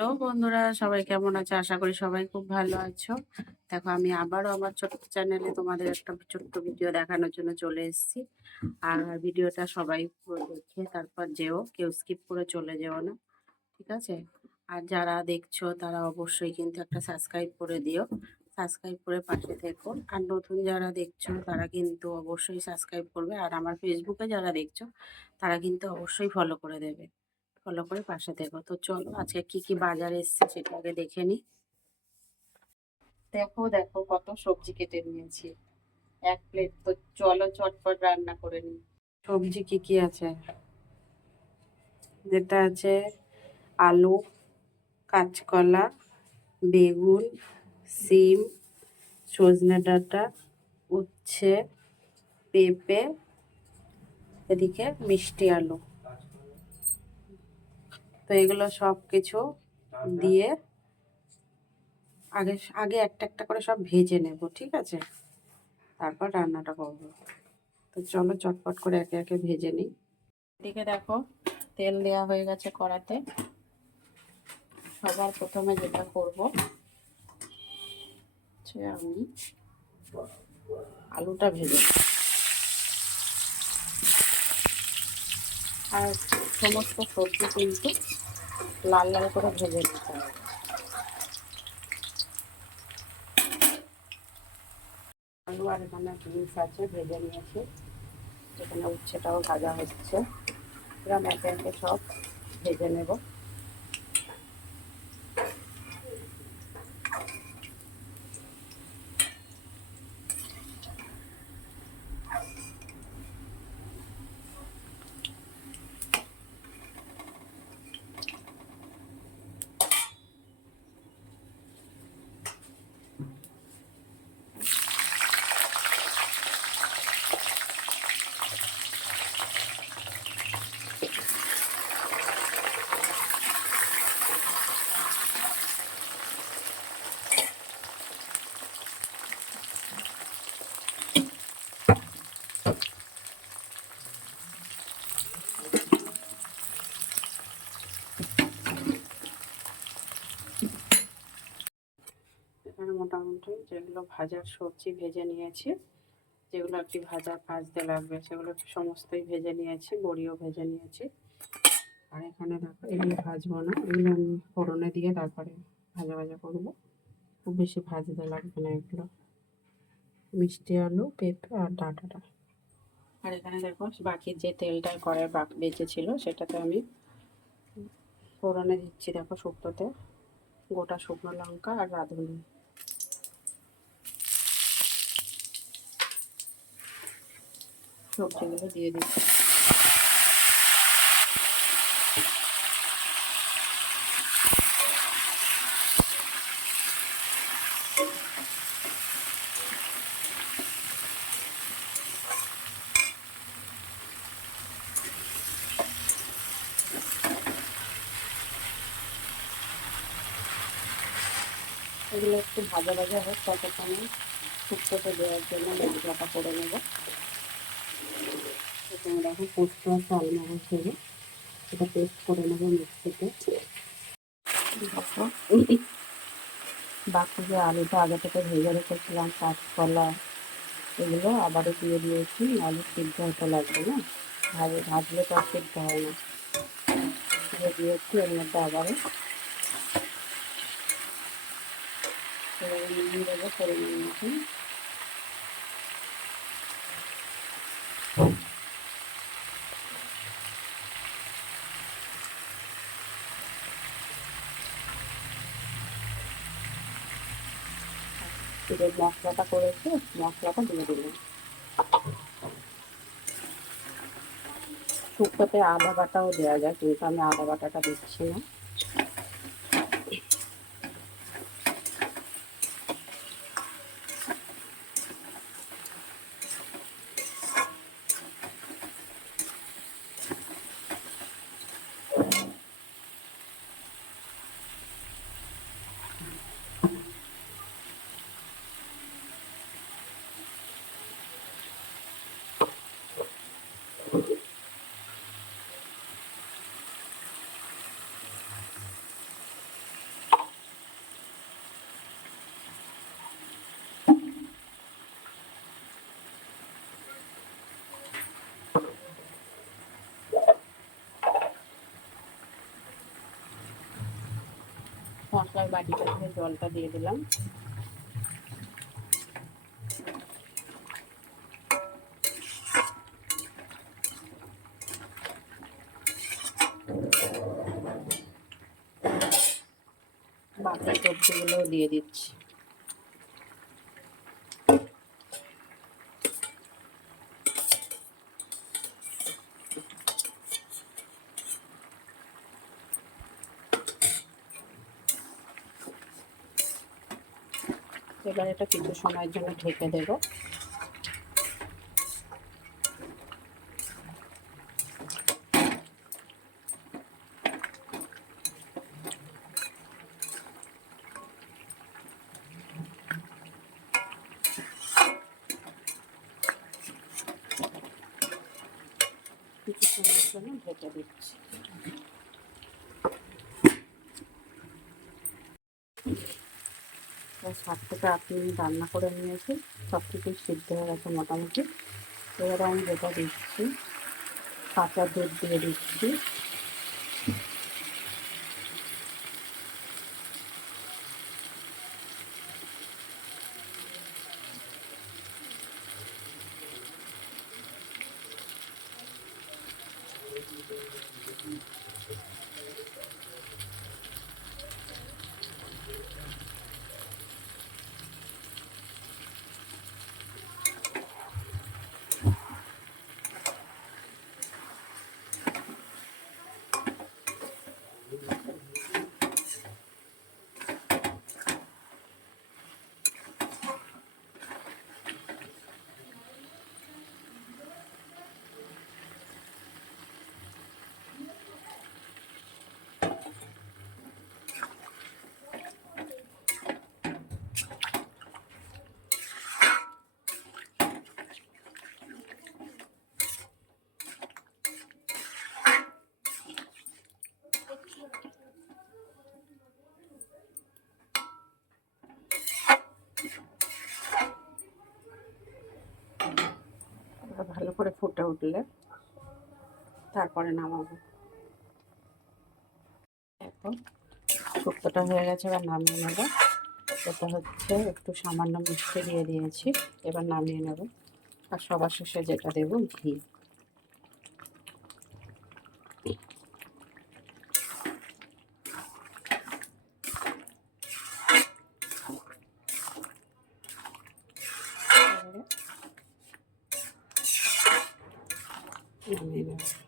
Hello বন্ধুরা, সবাই কেমন আছো? আশা করি সবাই খুব ভালো আছো। দেখো, আমি আবারও আমার ছোট্ট চ্যানেলে তোমাদের একটা ছোট্ট ভিডিও দেখানোর জন্য চলে এসেছি। আর ভিডিওটা সবাই পুরো দেখে তারপর যেও, কেউ স্কিপ করে চলে যেও না, ঠিক আছে? আর যারা দেখছো তারা অবশ্যই কিন্তু একটা সাবস্ক্রাইব করে দিও। সাবস্ক্রাইব করে পাশে থেকো। আর নতুন যারা দেখছো তারা কিন্তু অবশ্যই সাবস্ক্রাইব করবে। আর আমার ফেসবুকে যারা দেখছো তারা কিন্তু অবশ্যই ফলো করে দেবে। ফলো করে পাশে থেকো। তো চলো আজকে কি কি বাজার এসছে সেটা আগে দেখে নিই। দেখো দেখো কত সবজি কেটে নিয়েছি, 1 প্লেট। তো চলো চটপট রান্না করে নিই। সবজি কি কি আছে? যেটা আছে আলু, কাঁচকলা, বেগুন, সিম, সজনে ডাঁটা, উচ্ছে, পেঁপে, এদিকে মিষ্টি আলু। তো এগুলো সব কিছু দিয়ে আগে আগে একটা একটা করে সব ভেজে নেব, ঠিক আছে? তারপর রান্নাটা করবো। তো চলো চটপট করে একে একে ভেজে নিই। এদিকে দেখো, তেল দেওয়া হয়ে গেছে কড়াতে। সবার প্রথমে যেটা করব হচ্ছে আমি আলুটা ভেজে, আর সমস্ত সবজি কিন্তু লাল লাল করে ভেজে নিতে হবে। আলু আর এখানে বিনস আছে, ভেজে নিয়েছি। এখানে উচ্ছেটাও ভাজা হচ্ছে। এরকম একে একে সব ভেজে নেব। এখানে মোটামুটি যেগুলো ভাজার সবজি ভেজে নিয়েছি, যেগুলো আর কি ভাজতে লাগবে সেগুলো সমস্তই ভেজে নিয়েছি, বড়িও ভেজে নিয়েছি। আর এখানে দেখো, এগুলো ভাজবো না, এগুলো আমি ফোড়নে দিয়ে তারপরে ভাজা ভাজা করবো। খুব বেশি ভাজতে লাগবে না এগুলো। মিষ্টি আলু, পেঁপে আর ডাঁটাটা। আর এখানে দেখো, বাকি যে তেলটা কড়াই বেঁচে ছিল সেটাতে আমি ফোড়নে দিচ্ছি। দেখো, শুক্তোতে গোটা শুকনো লঙ্কা আর রাঁধুনি। সবজিগুলো দিয়ে দিচ্ছি। এগুলো একটু ভাজা ভাজা হোক, ততক্ষণে শুক্তোতে দেওয়ার জন্য মশলাটা করে নেব। এখানে দেখো, পোস্ত আর চালমগজ দেবো, এটা পেস্ট করে নেবো মিক্সিতে। দেখো, বাকি যে আলুটা আগে থেকে ভেজে রেখেছিলাম, কাঁচকলা, এগুলো আবারও দিয়ে দিয়েছি। আলু সিদ্ধ হতে লাগবে না, ভাজলে তো আর সিদ্ধ হয় না। দিয়ে দিয়েছি এর মধ্যে আবারও নুন দেবো পরিমাণ মতন। যে মশলাটা করেছি মশলাটা দিয়ে দিলাম। শুক্তোতে আদা বাটাও দেওয়া যায়, কিন্তু আমি আদা বাটাটা দিচ্ছি না। মশলার বাটিটা থেকে জলটা দিয়ে দিলাম। বাকি সবজিগুলোও দিয়ে দিচ্ছি। এবার এটা কিছু সময়ের জন্য ঢেকে দেব। কিছু সময়ের জন্য ঢেকে দিচ্ছি। শাক থেকে আপনি রান্না করে নিয়েছি, সব কিছুই সিদ্ধ হয়ে গেছে মোটামুটি। এবারে আমি যেটা দিচ্ছি, কাঁচা দুধ দিয়ে দিচ্ছি। ভালো করে ফুটে উঠলে তারপরে নামাবো। এখন শুক্তোটা হয়ে গেছে, এবার নামিয়ে নেব। এটা হচ্ছে একটু সামান্য মিষ্টি দিয়ে দিয়েছি, এবার নামিয়ে নেব। আর সবার শেষে যেটা দেবো, ঘি। নামিয়ে নেব।